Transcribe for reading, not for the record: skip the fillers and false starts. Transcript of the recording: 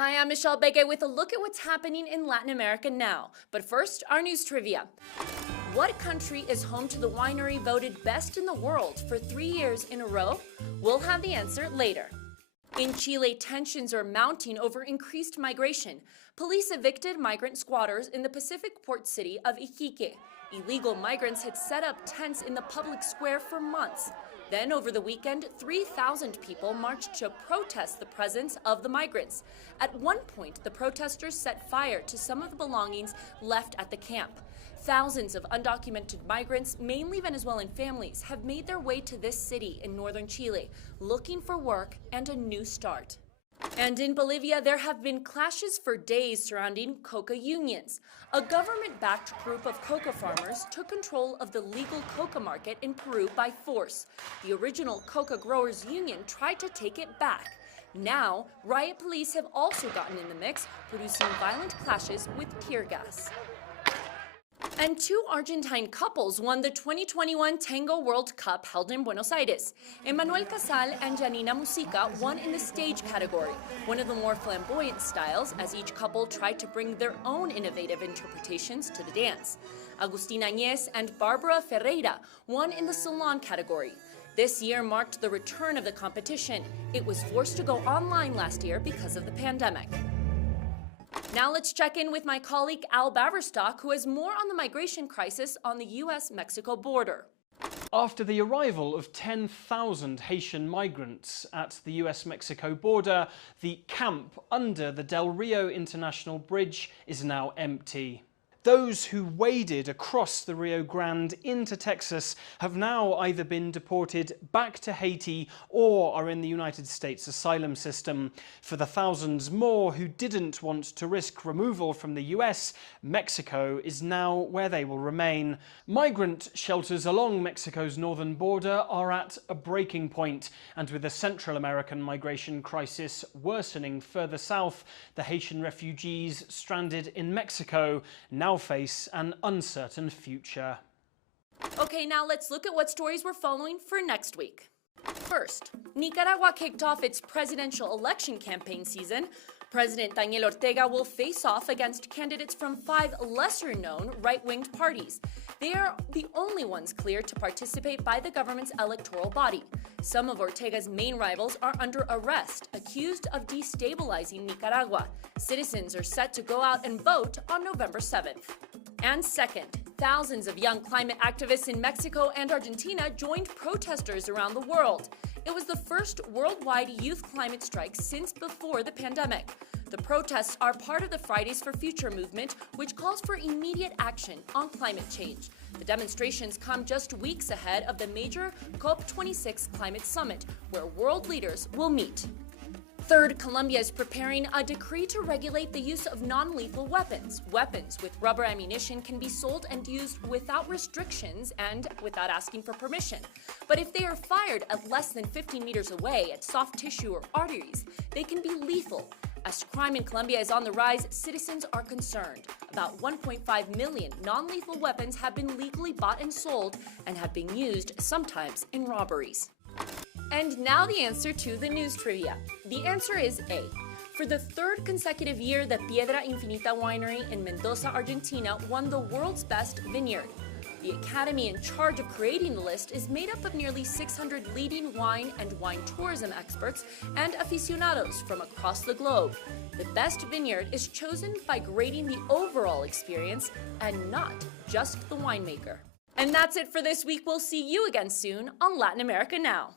Hi, I'm Michelle Bege with a look at what's happening in Latin America now. But first, our news trivia. What country is home to the winery voted best in the world for 3 years in a row? We'll have the answer later. In Chile, tensions are mounting over increased migration. Police evicted migrant squatters in the Pacific port city of Iquique. Illegal migrants had set up tents in the public square for months. Then, over the weekend, 3,000 people marched to protest the presence of the migrants. At one point, the protesters set fire to some of the belongings left at the camp. Thousands of undocumented migrants, mainly Venezuelan families, have made their way to this city in northern Chile, looking for work and a new start. And in Bolivia, there have been clashes for days surrounding coca unions. A government-backed group of coca farmers took control of the legal coca market in Peru by force. The original coca growers union tried to take it back. Now, riot police have also gotten in the mix, producing violent clashes with tear gas. And two Argentine couples won the 2021 Tango World Cup held in Buenos Aires. Emmanuel Casal and Janina Musica won in the stage category, one of the more flamboyant styles, as each couple tried to bring their own innovative interpretations to the dance. Agustina Añez and Barbara Ferreira won in the salon category. This year marked the return of the competition. It was forced to go online last year because of the pandemic. Now let's check in with my colleague Al Baverstock, who has more on the migration crisis on the U.S.-Mexico border. After the arrival of 10,000 Haitian migrants at the US-Mexico border, the camp under the Del Rio International Bridge is now empty. Those who waded across the Rio Grande into Texas have now either been deported back to Haiti or are in the United States asylum system. For the thousands more who didn't want to risk removal from the US, Mexico is now where they will remain. Migrant shelters along Mexico's northern border are at a breaking point, and with the Central American migration crisis worsening further south, the Haitian refugees stranded in Mexico now face an uncertain future. Okay, now let's look at what stories we're following for next week. First, Nicaragua kicked off its presidential election campaign season. President Daniel Ortega will face off against candidates from 5 lesser-known right-winged parties. They are the only ones cleared to participate by the government's electoral body. Some of Ortega's main rivals are under arrest, accused of destabilizing Nicaragua. Citizens are set to go out and vote on November 7th. And second, thousands of young climate activists in Mexico and Argentina joined protesters around the world. It was the first worldwide youth climate strike since before the pandemic. The protests are part of the Fridays for Future movement, which calls for immediate action on climate change. The demonstrations come just weeks ahead of the major COP26 climate summit, where world leaders will meet. Third, Colombia is preparing a decree to regulate the use of non-lethal weapons. Weapons with rubber ammunition can be sold and used without restrictions and without asking for permission. But if they are fired at less than 15 meters away at soft tissue or arteries, they can be lethal. As crime in Colombia is on the rise, citizens are concerned. About 1.5 million non-lethal weapons have been legally bought and sold and have been used sometimes in robberies. And now the answer to the news trivia. The answer is A. For the third consecutive year, the Piedra Infinita winery in Mendoza, Argentina won the world's best vineyard. The academy in charge of creating the list is made up of nearly 600 leading wine and wine tourism experts and aficionados from across the globe. The best vineyard is chosen by grading the overall experience and not just the winemaker. And that's it for this week. We'll see you again soon on Latin America Now.